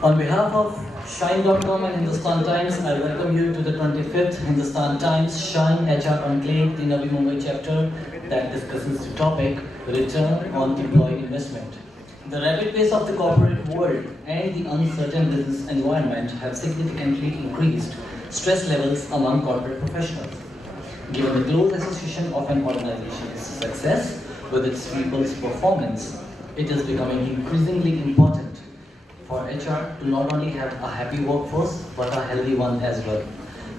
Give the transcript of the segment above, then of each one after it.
On behalf of Shine.com and Hindustan Times, I welcome you to the 25th Hindustan Times Shine HR Conclave, the Navi Mumbai chapter that discusses the topic Return on Employee Investment. The rapid pace of the corporate world and the uncertain business environment have significantly increased stress levels among corporate professionals. Given the close association of an organization's success with its people's performance, it is becoming increasingly important for HR to not only have a happy workforce, but a healthy one as well.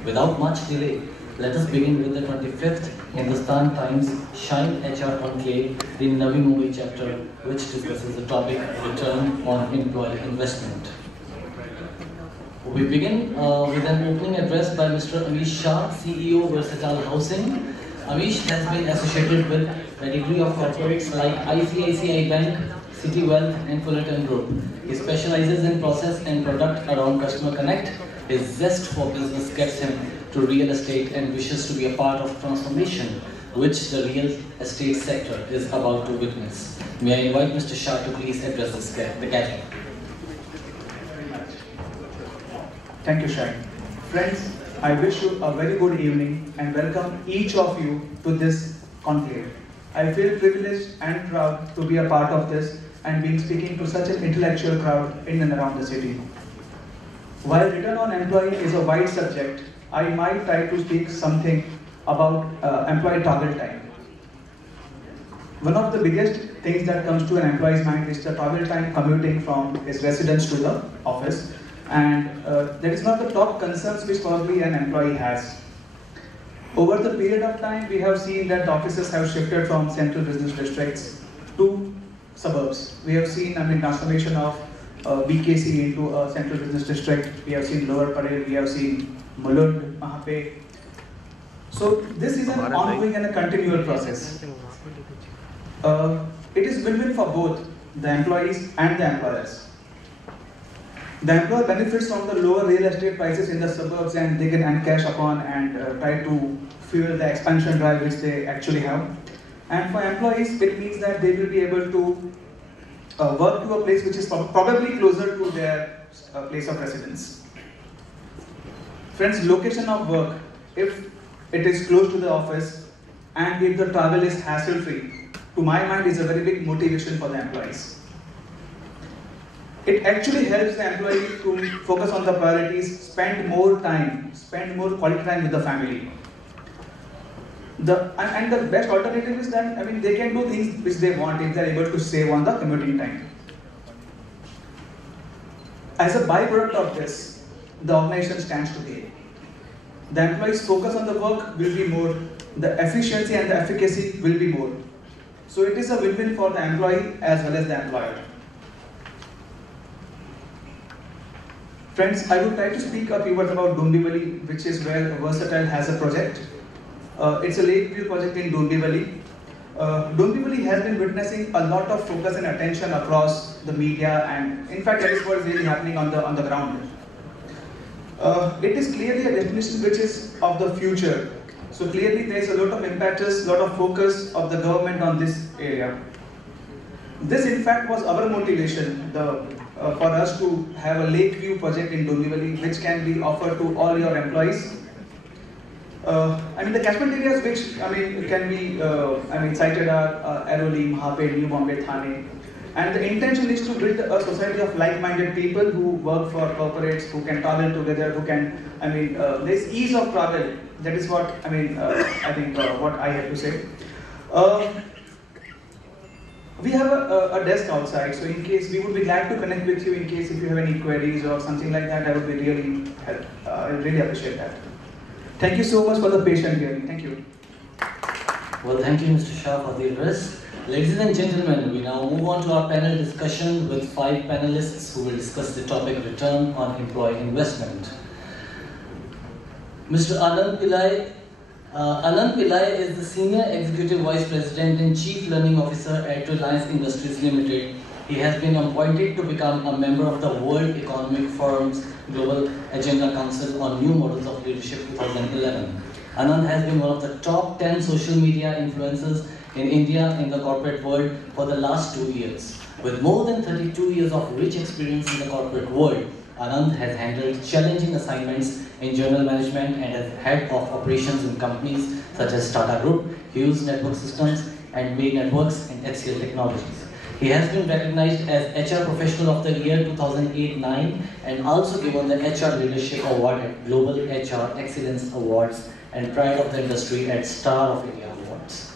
Without much delay, let us begin with the 25th Hindustan Times Shine HR Conclave, the Navi Mumbai chapter, which discusses the topic Return on Employee Investment. We begin with an opening address by Mr. Amish Shah, CEO, Versatile Housing. Amish has been associated with pedigree of corporates like ICICI Bank, City Wealth and Fullerton Group. He specializes in process and product around customer connect. His zest for business gets him to real estate and wishes to be a part of transformation which the real estate sector is about to witness. May I invite Mr. Shah to please address the gathering. Thank you, Shine. Friends, I wish you a very good evening and welcome each of you to this conclave. I feel privileged and proud to be a part of this and being speaking to such an intellectual crowd in and around the city. While return on employee is a wide subject, I might try to speak something about employee toggle time. One of the biggest things that comes to an employee's mind is the toggle time commuting from his residence to the office, and that is one of the top concerns which probably an employee has. Over the period of time, we have seen that offices have shifted from central business districts to suburbs. We have seen, transformation of BKC into a central business district. We have seen Lower Parel, we have seen Mulund, Mahape. So this is an ongoing and a continual process. It is win-win for both the employees and the employers. The employer benefits from the lower real estate prices in the suburbs and they can encash upon and try to fuel the expansion drive which they actually have. And for employees, it means that they will be able to work to a place which is probably closer to their place of residence. Friends, location of work, if it is close to the office and if the travel is hassle-free, to my mind is a very big motivation for the employees. It actually helps the employee to focus on the priorities, spend more quality time with the family. And the best alternative is that they can do things which they want if they are able to save on the commuting time. As a byproduct of this, the organization stands to gain. The employee's focus on the work will be more, the efficiency and the efficacy will be more. So it is a win-win for the employee as well as the employer. Friends, I would like to speak a few words about Dombivli, which is where Versatile has a project. It's a Lakeview project in Dombivli. Dombivli has been witnessing a lot of focus and attention across the media, and in fact that is what is really happening on the ground. It is clearly a destination which is of the future. So clearly there is a lot of impetus, lot of focus of the government on this area. This in fact was our motivation for us to have a Lakeview project in Dombivli which can be offered to all your employees. The catchment areas which can be cited are Airoli, Mahape, New Bombay, Thane. And the intention is to build a society of like-minded people who work for corporates, who can travel together, who can, there's ease of travel. That is what, what I have to say. We have a desk outside, so in case, we would be glad to connect with you in case if you have any queries or something like that, I would be I really appreciate that. Thank you so much for the patient hearing. Thank you. Well, thank you, Mr. Shah, for the address. Ladies and gentlemen, we now move on to our panel discussion with 5 panelists who will discuss the topic Return on Employee Investment. Mr. Anand Pillai. Anand Pillai is the Senior Executive Vice President and Chief Learning Officer at Reliance Industries Limited. He has been appointed to become a member of the World Economic Forum's Global Agenda Council on New Models of Leadership 2011. Anand has been one of the top 10 social media influencers in India in the corporate world for the last 2 years. With more than 32 years of rich experience in the corporate world, Anand has handled challenging assignments in general management and as head of operations in companies such as Tata Group, Hughes Network Systems, and May Networks and HCL Technologies. He has been recognized as HR Professional of the Year 2008-9 and also given the HR Leadership Award at Global HR Excellence Awards and Pride of the Industry at Star of India Awards.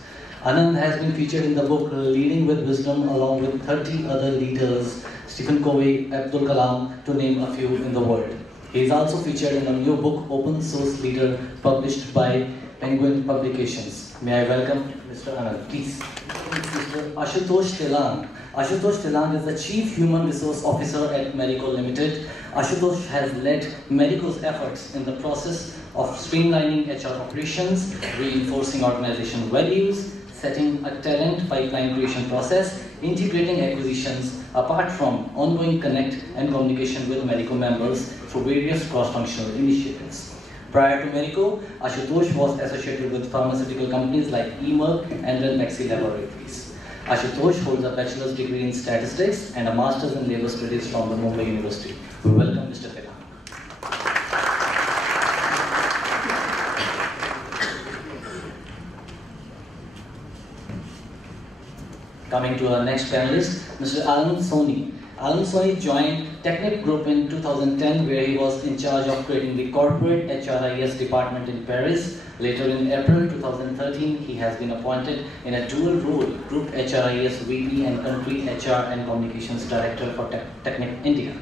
Anand has been featured in the book Leading with Wisdom along with 30 other leaders, Stephen Covey, Abdul Kalam, to name a few in the world. He is also featured in a new book, Open Source Leader, published by Penguin Publications. May I welcome Mr. Anand, please. Mr. Ashutosh Telang. Ashutosh Telang is the Chief Human Resource Officer at Marico Limited. Ashutosh has led Marico's efforts in the process of streamlining HR operations, reinforcing organizational values, setting a talent pipeline creation process, integrating acquisitions, apart from ongoing connect and communication with Marico members through various cross-functional initiatives. Prior to Marico, Ashutosh was associated with pharmaceutical companies like Merck and Ranbaxy Laboratories. Ashutosh holds a bachelor's degree in statistics and a master's in labor studies from the Mumbai University. We welcome Mr. Telang. Coming to our next panelist, Mr. Alan Soni. Alan Soni joined Technic Group in 2010, where he was in charge of creating the corporate HRIS department in Paris. Later in April 2013, he has been appointed in a dual role, Group HRIS VP and Country HR and Communications Director for Technic India.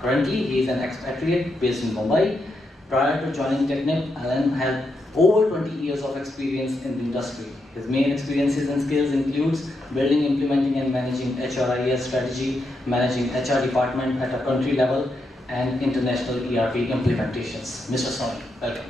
Currently, he is an expatriate based in Mumbai. Prior to joining Technic, Alan had over 20 years of experience in the industry. His main experiences and skills includes building, implementing and managing HRIS strategy, managing HR department at a country level, and international ERP implementations. Mr. Soni, welcome.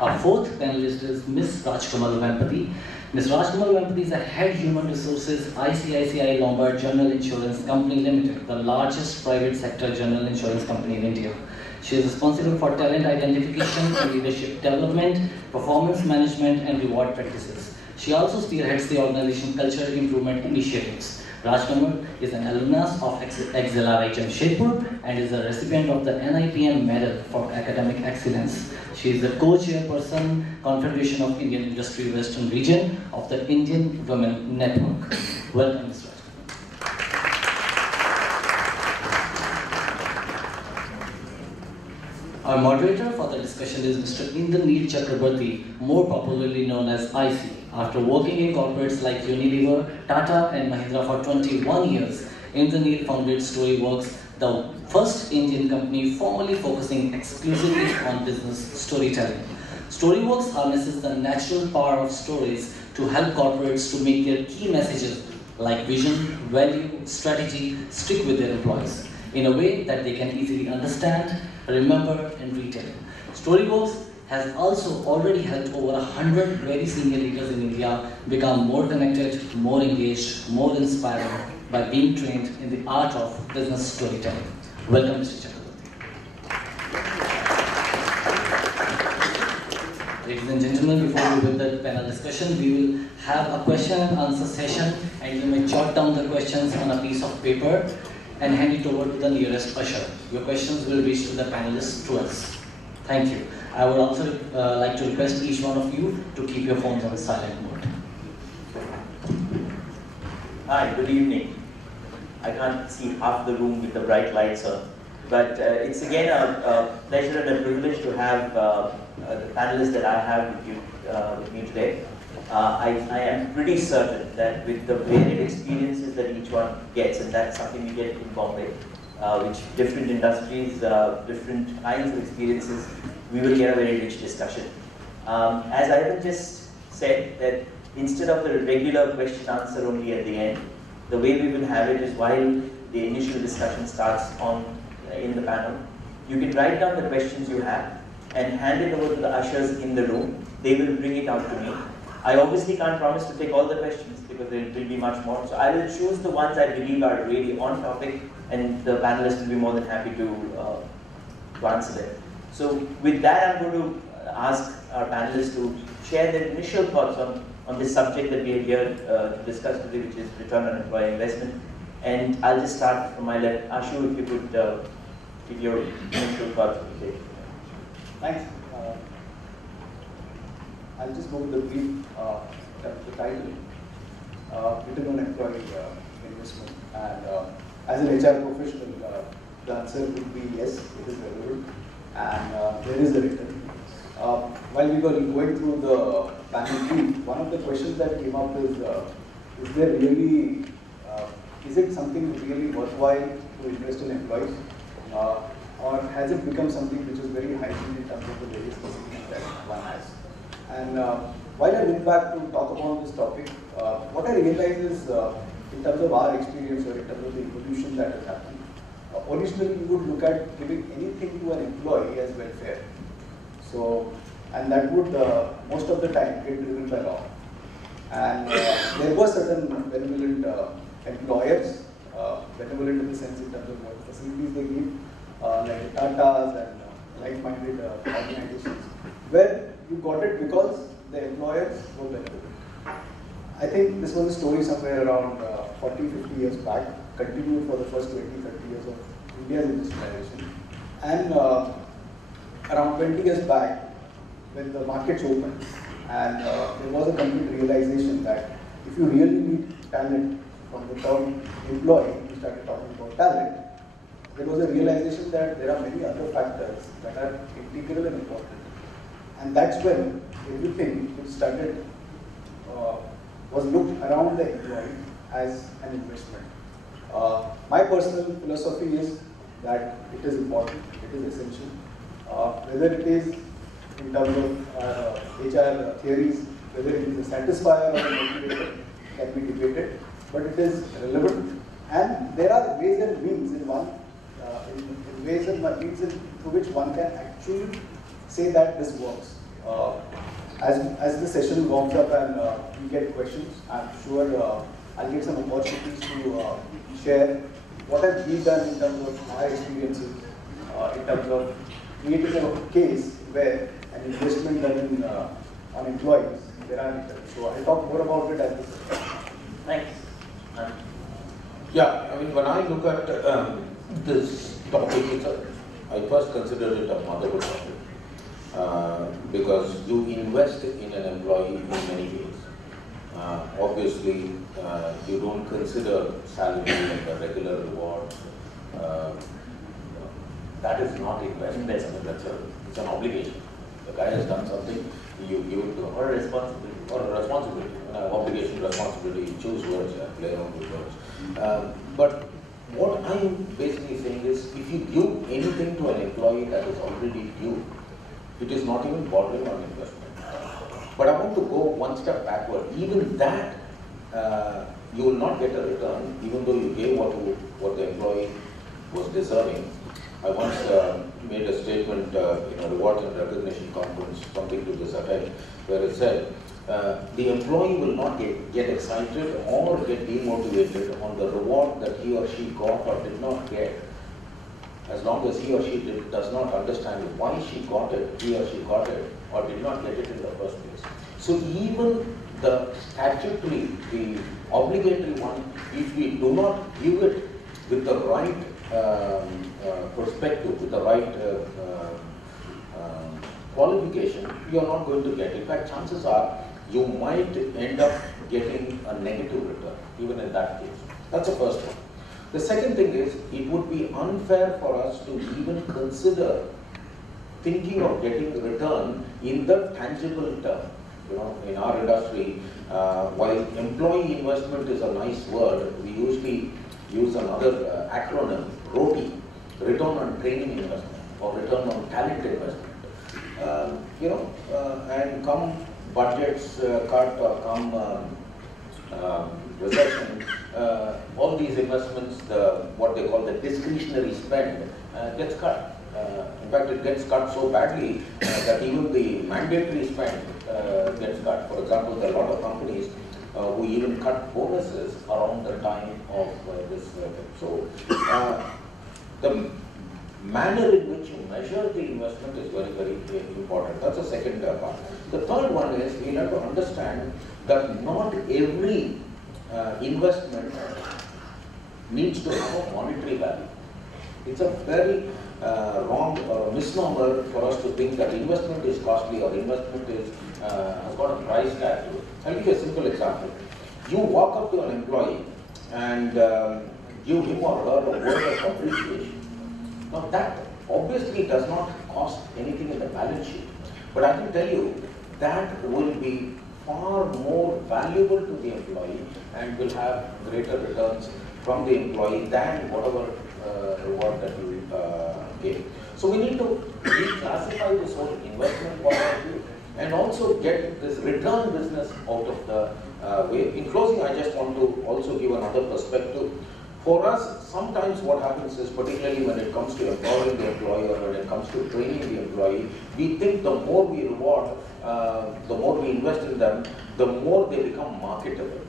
Our fourth panelist is Ms. Rajkamal Vempati. Ms. Rajkamal Vempati is a head human resources ICICI Lombard General Insurance Company Limited, the largest private sector general insurance company in India. She is responsible for talent identification and leadership development, performance management and reward practices. She also spearheads the organization culture improvement initiatives. Rajkamal is an alumnus of XLRI Jamshedpur and is a recipient of the NIPM Medal for Academic Excellence. She is the co-chairperson, Confederation of Indian Industry Western Region of the Indian Women Network. Welcome, Ms. Rajkamal. Our moderator for the discussion is Mr. Indraneet Chakrabarti, more popularly known as IC. After working in corporates like Unilever, Tata and Mahindra for 21 years, Indraneet founded Storyworks, the first Indian company formally focusing exclusively on business storytelling. Storyworks harnesses the natural power of stories to help corporates to make their key messages like vision, value, strategy stick with their employees in a way that they can easily understand, remember and retell. Storyworks has also already helped over 100 very senior leaders in India become more connected, more engaged, more inspired by being trained in the art of business storytelling. Welcome, Mr. Chakrabarti. Ladies and gentlemen, before we begin the panel discussion, we will have a question and answer session, and you may jot down the questions on a piece of paper and hand it over to the nearest usher. Your questions will reach to the panelists through us. Thank you. I would also like to request each one of you to keep your phones on silent mode. Hi, good evening. I can't see half the room with the bright lights on, but it's again a pleasure and a privilege to have the panelists that I have with me today. I am pretty certain that with the varied experiences that each one gets, and that's something we get in Bombay, which different industries, different kinds of experiences, we will get a very rich discussion. As I just said, that instead of the regular question answer only at the end, the way we will have it is while the initial discussion starts in the panel, you can write down the questions you have and hand it over to the ushers in the room. They will bring it out to me. I obviously can't promise to take all the questions because there will be much more. So I will choose the ones I believe are really on topic, and the panelists will be more than happy to answer them. So with that, I'm going to ask our panelists to share their initial thoughts on on this subject that we are here to discuss today, which is return on employee investment. And I'll just start from my left. Ashu, if you could give your initial thoughts. Thanks. I'll just go with the brief the title, return on employee investment. And as an HR professional, the answer would be yes, it is relevant, and there is a return. While we were going through the panel brief, one of the questions that came up is there really, is it something really worthwhile to invest in employees? Or has it become something which is very heightened in terms of the various facilities that one has? And while I look back to talk about this topic, what I realize is in terms of our experience or in terms of the evolution that has happened, originally we would look at giving anything to an employee as welfare. So, and that would most of the time get driven by law. And there were certain benevolent employers, benevolent in the sense in terms of what facilities they give, like the Tatas and like-minded organizations, where you got it because the employers were benevolent. I think this was a story somewhere around 40, 50 years back, continued for the first 20, 30 years of India's industrialization. And around 20 years back, when the markets opened, and there was a complete realization that if you really need talent from the term employee, we started talking about talent, there was a realization that there are many other factors that are integral and important. And that's when everything which started was looked around the employee as an investment. My personal philosophy is that it is important, it is essential. Whether it is in terms of HR theories, whether it is a satisfier or a motivator can be debated, but it is relevant. And there are ways and means in one, ways and means through which one can actually say that this works. As the session warms up and we get questions, I'm sure I'll get some opportunities to share what have we done in terms of my experiences, in terms of creating a case where an investment done on employees, there are returns. So I'll talk more about it at this session. Thanks. Yeah, I mean, when I look at this topic, I first consider it a motherhood topic because you invest in an employee in many ways. Obviously, you don't consider salary and the regular reward. That is not investment. It's an obligation. The guy has done something, you give it to him. Or a responsibility. Or a responsibility. Obligation, responsibility, choose words, play around with words. But what I'm basically saying is, if you give anything to an employee that is already due, it is not even bordering on investment. But I want to go one step backward. Even that, you will not get a return, even though you gave what the employee was deserving. I once made a statement in a rewards and recognition conference, something to this effect, where it said, the employee will not get excited or get demotivated on the reward that he or she got or did not get, as long as he or she does not understand why she got it, he or she got it, or did not get it in the first place. So even the statutory, the obligatory one, if we do not give it with the right perspective, with the right qualification, you are not going to get it. In fact, chances are you might end up getting a negative return, even in that case. That's the first one. The second thing is, it would be unfair for us to even consider thinking of getting return in the tangible term. You know, in our industry, while employee investment is a nice word, we usually use another acronym, ROTI, return on training investment or return on talent investment. And come budgets cut or come recession, all these investments, what they call the discretionary spend, gets cut. In fact, it gets cut so badly that even the mandatory spend gets cut. For example, there are a lot of companies who even cut bonuses around the time of this. So, the manner in which you measure the investment is very, very important. That's the second part. The third one is we have to understand that not every investment needs to have a monetary value. It's a very wrong misnomer for us to think that investment is costly or investment is has got a price tag to it. I'll give you a simple example. You walk up to an employee and give him or her a word of appreciation. Now that obviously does not cost anything in the balance sheet, but I can tell you that will be far more valuable to the employee and will have greater returns from the employee than whatever reward that you gave. So we need to reclassify this whole investment point of view and also get this return business out of the way. In closing, I just want to also give another perspective. For us, sometimes what happens is, particularly when it comes to empowering the employee or when it comes to training the employee, we think the more we reward, the more we invest in them, the more they become marketable.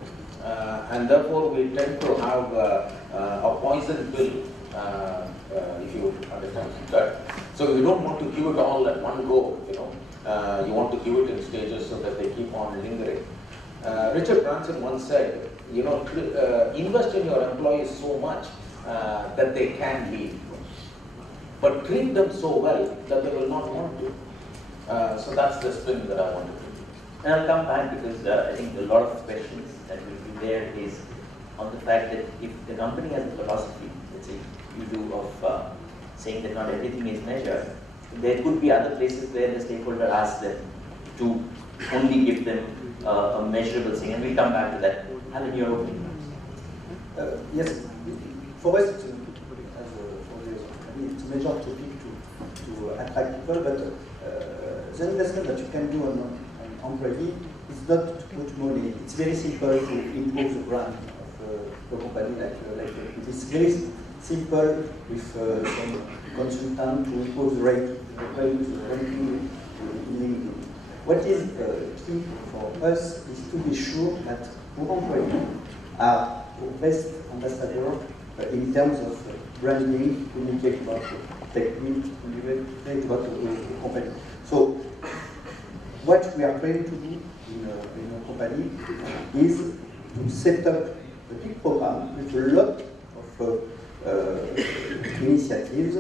And therefore, we tend to have a poison pill, if you understand that. So you don't want to give it all at one go, you know. You want to give it in stages so that they keep on lingering. Richard Branson once said, you know, invest in your employees so much that they can leave, but treat them so well that they will not want to. So that's the spin that I wanted to do. And I'll come back because I think a lot of questions that will be there is on the fact that if the company has a philosophy, let's say you do, of saying that not everything is measured, there could be other places where the stakeholder asks them to only give them a measurable thing, and we'll come back to that. Alan, your opinion? Yes, for us, it's a major topic to attract people, but the investment that you can do on an employee is not too much money. It's very simple to improve the brand of the company, like it is very simple with some consultant to improve the ranking in LinkedIn. What is key for us is to be sure that our employees are the best ambassadors in terms of branding, communicate about technique, communicate about the company. So, what we are trying to do in a company is to set up a big program with a lot of initiatives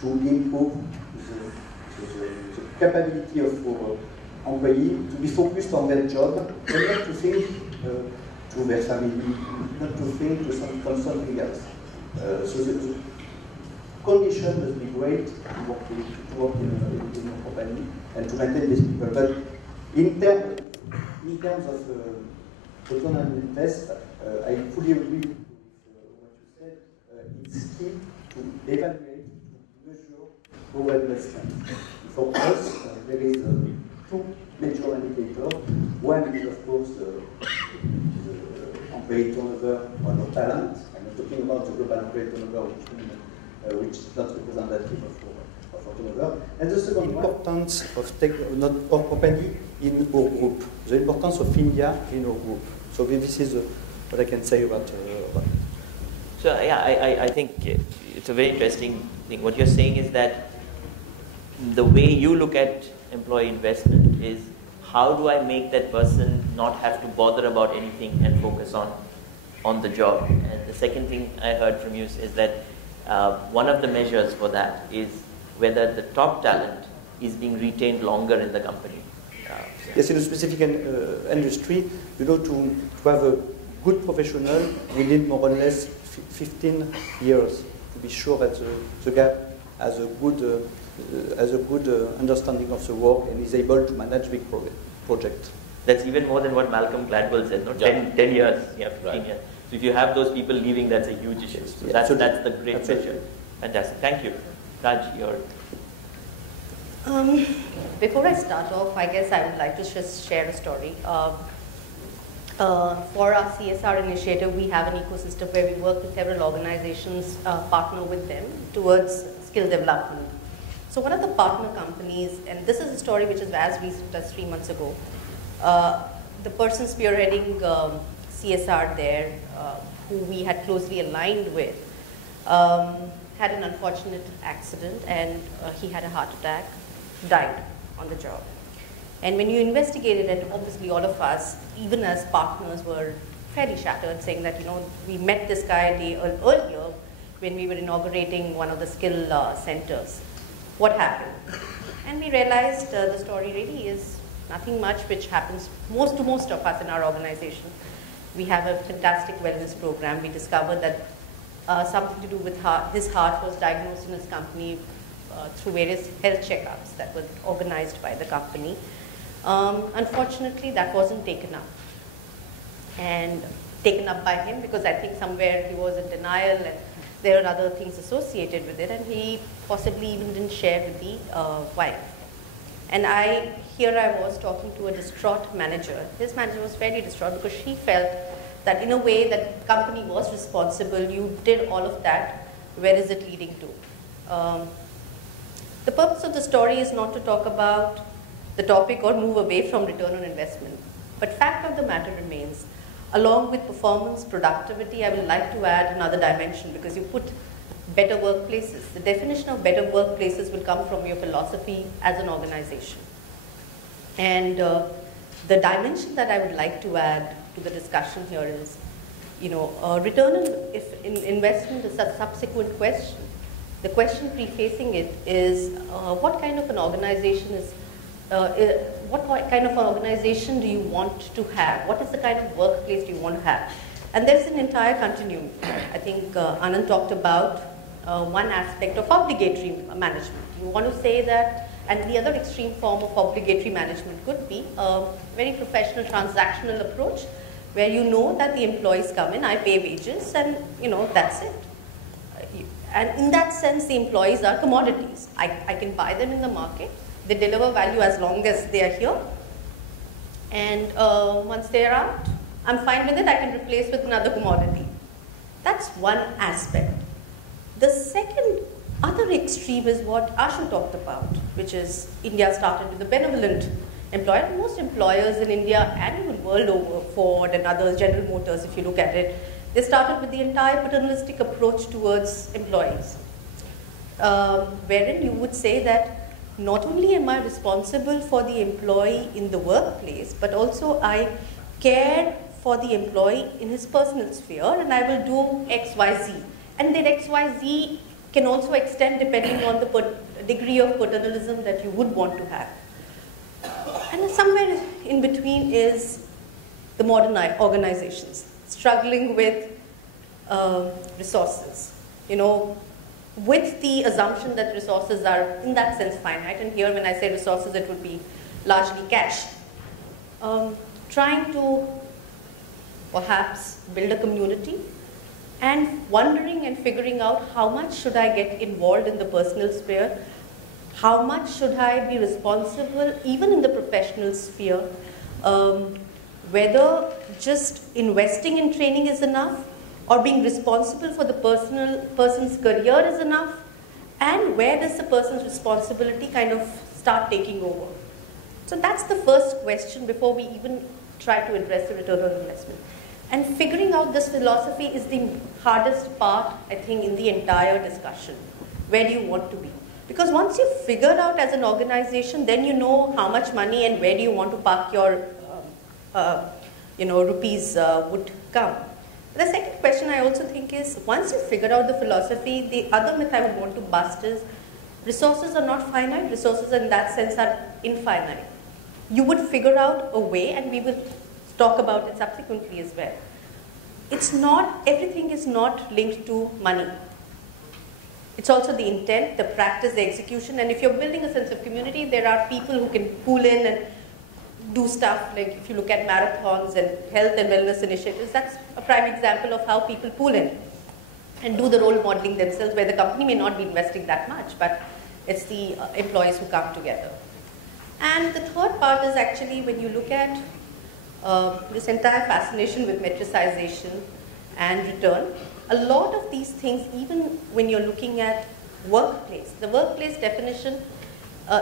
to improve the capability of our employees to be focused on their job and not to think to their family, not to think to something else. So the condition must be great to work in a company and to maintain these people. But in terms of return on invest, I fully agree with what you said. It's key to evaluate, to measure our investment. For us, there is two major indicators. One is, of course, the employee turnover or no talent. I'm talking about the global employee turnover, which is not representative of our turnover. And the second importance of not our company in our group, the importance of India in our group. So this is what I can say about it. So yeah, I think it's a very interesting thing. What you're saying is that the way you look at employee investment is, how do I make that person not have to bother about anything and focus on the job? And the second thing I heard from you is that one of the measures for that is whether the top talent is being retained longer in the company. Yes, in a specific industry, you know, to have a good professional, we need more or less 15 years to be sure that the guy has a good understanding of the work and is able to manage big projects. That's even more than what Malcolm Gladwell said, no? 10 years, yeah, 15 years. So if you have those people leaving, that's a huge issue. So that's the great measure. Fantastic. Thank you. Raj, your... Before I start off, I guess I would like to just share a story. For our CSR initiative, we have an ecosystem where we work with several organizations, partner with them towards skill development. So one of the partner companies, and this is a story which is as recent as 3 months ago, the person spearheading CSR there, who we had closely aligned with, had an unfortunate accident, and he had a heart attack, died on the job. And when you investigated it, obviously all of us, even as partners, were fairly shattered, saying that, you know, we met this guy a day earlier when we were inaugurating one of the skill centers. What happened? And we realized the story really is nothing much, which happens to most of us in our organization. We have a fantastic wellness program. We discovered that something to do with his heart was diagnosed in his company through various health checkups that were organized by the company. Unfortunately, that wasn't taken up. And taken up by him, because I think somewhere he was in denial and there are other things associated with it, and he possibly even didn't share with the wife. And here I was talking to a distraught manager. His manager was fairly distraught because she felt that in a way that the company was responsible, you did all of that, where is it leading to? The purpose of the story is not to talk about the topic or move away from return on investment. But fact of the matter remains, along with performance, productivity, I would like to add another dimension, because you put better workplaces. The definition of better workplaces will come from your philosophy as an organization. And the dimension that I would like to add to the discussion here is, you know, return on investment is a subsequent question. The question prefacing it is, what kind of an organization what kind of an organization do you want to have? What is the kind of workplace do you want to have? And there's an entire continuum. I think Anand talked about one aspect of obligatory management. You want to say that, and the other extreme form of obligatory management could be a very professional transactional approach, where you know that the employees come in, I pay wages, and you know, that's it. And in that sense, the employees are commodities. I can buy them in the market. They deliver value as long as they are here. And once they are out, I'm fine with it. I can replace with another commodity. That's one aspect. The second other extreme is what Ashu talked about, which is India started with a benevolent employer. Most employers in India and even world over, Ford and others, General Motors, if you look at it, they started with the entire paternalistic approach towards employees, wherein you would say that not only am I responsible for the employee in the workplace, but also I care for the employee in his personal sphere, and I will do X, Y, Z. And that X, Y, Z can also extend depending on the degree of paternalism that you would want to have. And somewhere in between is the modern organizations struggling with resources. You know, with the assumption that resources are, in that sense, finite, and here when I say resources, it would be largely cash. Trying to perhaps build a community and wondering and figuring out how much should I get involved in the personal sphere, how much should I be responsible even in the professional sphere, whether just investing in training is enough, or being responsible for the person's career is enough, and where does the person's responsibility kind of start taking over? So that's the first question before we even try to address the return on investment. And figuring out this philosophy is the hardest part, I think, in the entire discussion. Where do you want to be? Because once you figure out as an organization, then you know how much money and where do you want to park your rupees would come. The second question I also think is, once you figure out the philosophy, the other myth I would want to bust is, resources are not finite, resources in that sense are infinite. You would figure out a way, and we will talk about it subsequently as well. It's not, everything is not linked to money. It's also the intent, the practice, the execution, and if you're building a sense of community, there are people who can pool in and do stuff, like if you look at marathons and health and wellness initiatives, that's a prime example of how people pool in and do the role modeling themselves, where the company may not be investing that much, but it's the employees who come together. And the third part is actually when you look at this entire fascination with metricization and return, a lot of these things, even when you're looking at workplace, the workplace definition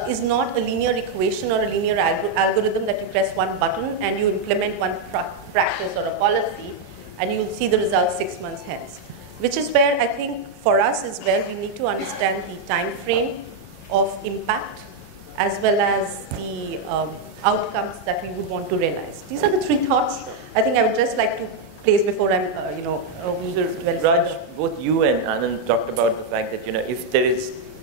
is not a linear equation or a linear algorithm that you press one button and you implement one practice or a policy and you'll see the results 6 months hence. which is where I think for us is where we need to understand the time frame of impact as well as the outcomes that we would want to realize. These are the three thoughts I think I would just like to place before I'm, Raj, both you and Anand talked about the fact that,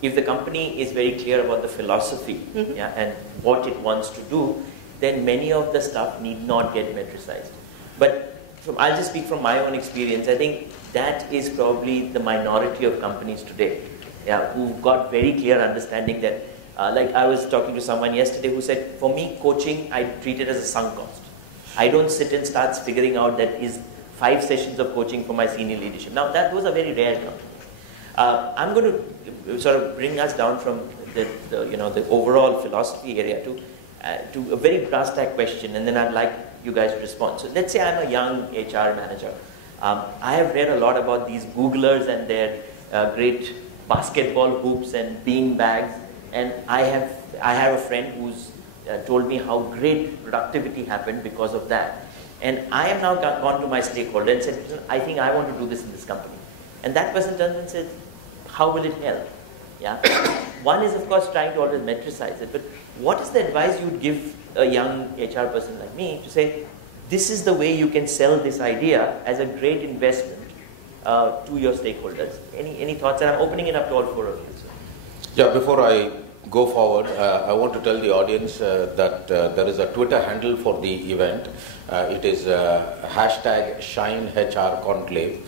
if the company is very clear about the philosophy, yeah, and what it wants to do, then many of the stuff need not get metricized. But I'll just speak from my own experience. I think that is probably the minority of companies today, yeah, who've got very clear understanding that, like I was talking to someone yesterday who said, for me, coaching, I treat it as a sunk cost. I don't sit and start figuring out that is 5 sessions of coaching for my senior leadership. Now, those are very rare companies. I'm going to sort of bring us down from the overall philosophy area to a very brass tack question, and then I'd like you guys to respond. So let's say I'm a young HR manager. I have read a lot about these Googlers and their great basketball hoops and bean bags, and I have a friend who's told me how great productivity happened because of that. And I have now gone to my stakeholder and said, I think I want to do this in this company. And that person turns and says, how will it help? Yeah. One is, of course, trying to always metricize it, but what is the advice you would give a young HR person like me to say, this is the way you can sell this idea as a great investment to your stakeholders? Any thoughts? And I'm opening it up to all 4 of you. So. Yeah, before I go forward, I want to tell the audience that there is a Twitter handle for the event. It is hashtag ShineHR Conclave.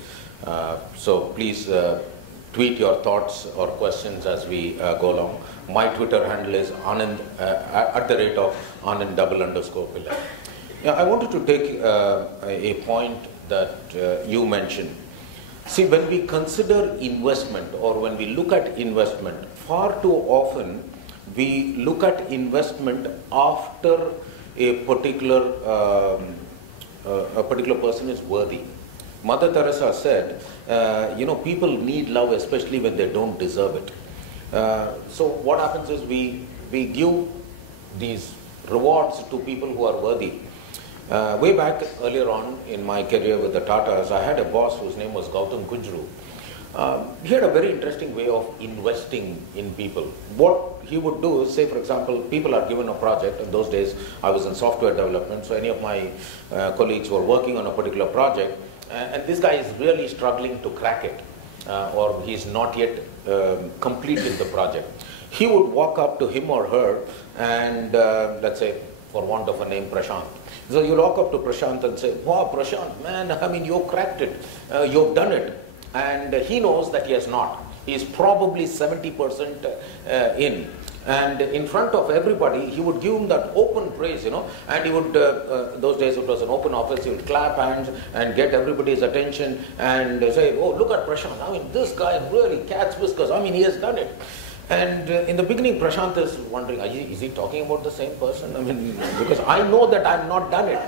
So please tweet your thoughts or questions as we go along. My Twitter handle is Anand, @Anand_Pillar. Yeah, I wanted to take a point that you mentioned. See, when we consider investment or when we look at investment, far too often we look at investment after a particular person is worthy. Mother Teresa said, people need love especially when they don't deserve it. So what happens is we give these rewards to people who are worthy. Way back earlier on in my career with the Tatas, I had a boss whose name was Gautam Kujru. He had a very interesting way of investing in people. What he would do is, say for example, people are given a project. In those days I was in software development, so any of my colleagues were working on a particular project, and this guy is really struggling to crack it, or he's not yet completed the project. He would walk up to him or her and let's say, for want of a name, Prashant. So you walk up to Prashant and say, wow, Prashant, man, I mean, you cracked it, you've done it. And he knows that he has not. He's probably 70% in. And in front of everybody, he would give him that open praise, and he would, those days it was an open office, he would clap hands and get everybody's attention and say, oh, look at Prashant, I mean, this guy really cat's whiskers, I mean, he has done it. And in the beginning, Prashant is wondering, is he talking about the same person? I mean, because I know that I've not done it,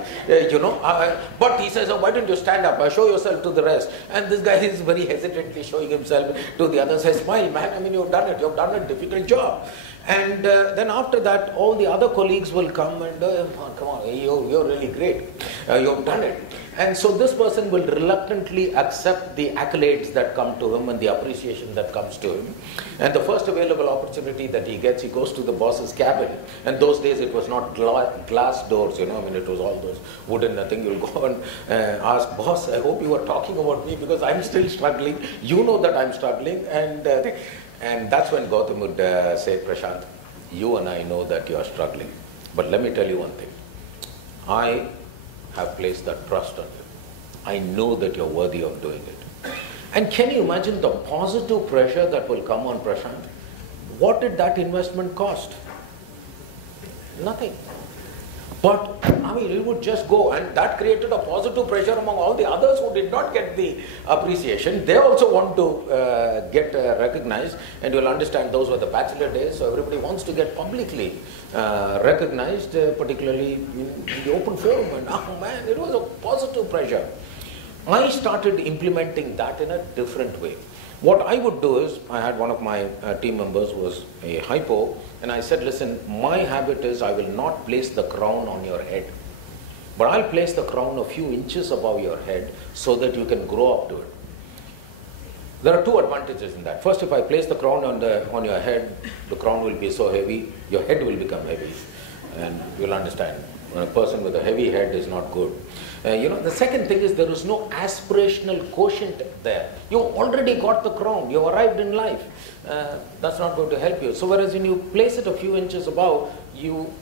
but he says, oh, why don't you stand up, show yourself to the rest. And this guy is very hesitantly showing himself to the others, says, smile, man, I mean, you've done a difficult job. And then after that, all the other colleagues will come and, come on, you're really great, you've done it. And so this person will reluctantly accept the accolades that come to him and the appreciation that comes to him. And the first available opportunity that he gets, he goes to the boss's cabin. And those days it was not glass doors, I mean, it was all those wooden nothing. You'll go and ask, boss, I hope you are talking about me because I'm still struggling. You know that I'm struggling. And that's when Gautam would say, Prashant, you and I know that you are struggling. But let me tell you one thing. I have placed that trust on you. I know that you're worthy of doing it. And can you imagine the positive pressure that will come on Prashant? What did that investment cost? Nothing. But, I mean, it would just go, and that created a positive pressure among all the others who did not get the appreciation. They also want to get recognized, and you'll understand those were the bachelor days, so everybody wants to get publicly recognized, particularly in the open forum. And oh man, it was a positive pressure. I started implementing that in a different way. What I would do is, I had one of my team members who was a hypo, and I said, listen, my habit is I will not place the crown on your head, but I'll place the crown a few inches above your head so that you can grow up to it. There are two advantages in that. First, if I place the crown on your head, the crown will be so heavy, your head will become heavy. And you'll understand, when a person with a heavy head is not good. The second thing is there is no aspirational quotient there. You already got the crown, you arrived in life. That's not going to help you. So whereas when you place it a few inches above, you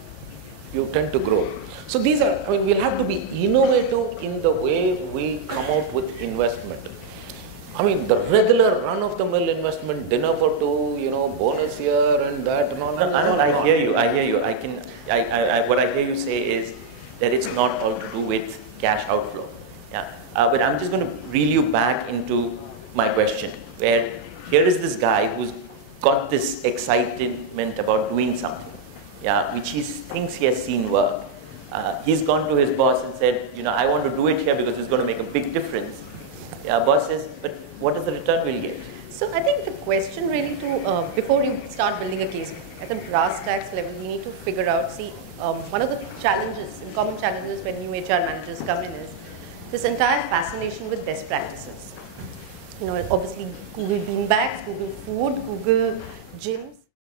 tend to grow. So these are, we'll have to be innovative in the way we come out with investment. The regular run-of-the-mill investment, dinner for two, bonus here and that and all. I hear you. What I hear you say is that it's not all to do with cash outflow. Yeah. But I'm just going to reel you back into my question, where here is this guy who's got this excitement about doing something, which he thinks he has seen work. He's gone to his boss and said, I want to do it here because it's going to make a big difference. Boss says, but what is the return we'll get? So I think the question really before you start building a case, at the brass tacks level, we need to figure out, one of the common challenges when new HR managers come in is this entire fascination with best practices. Obviously Google beanbags, Google food, Google gyms.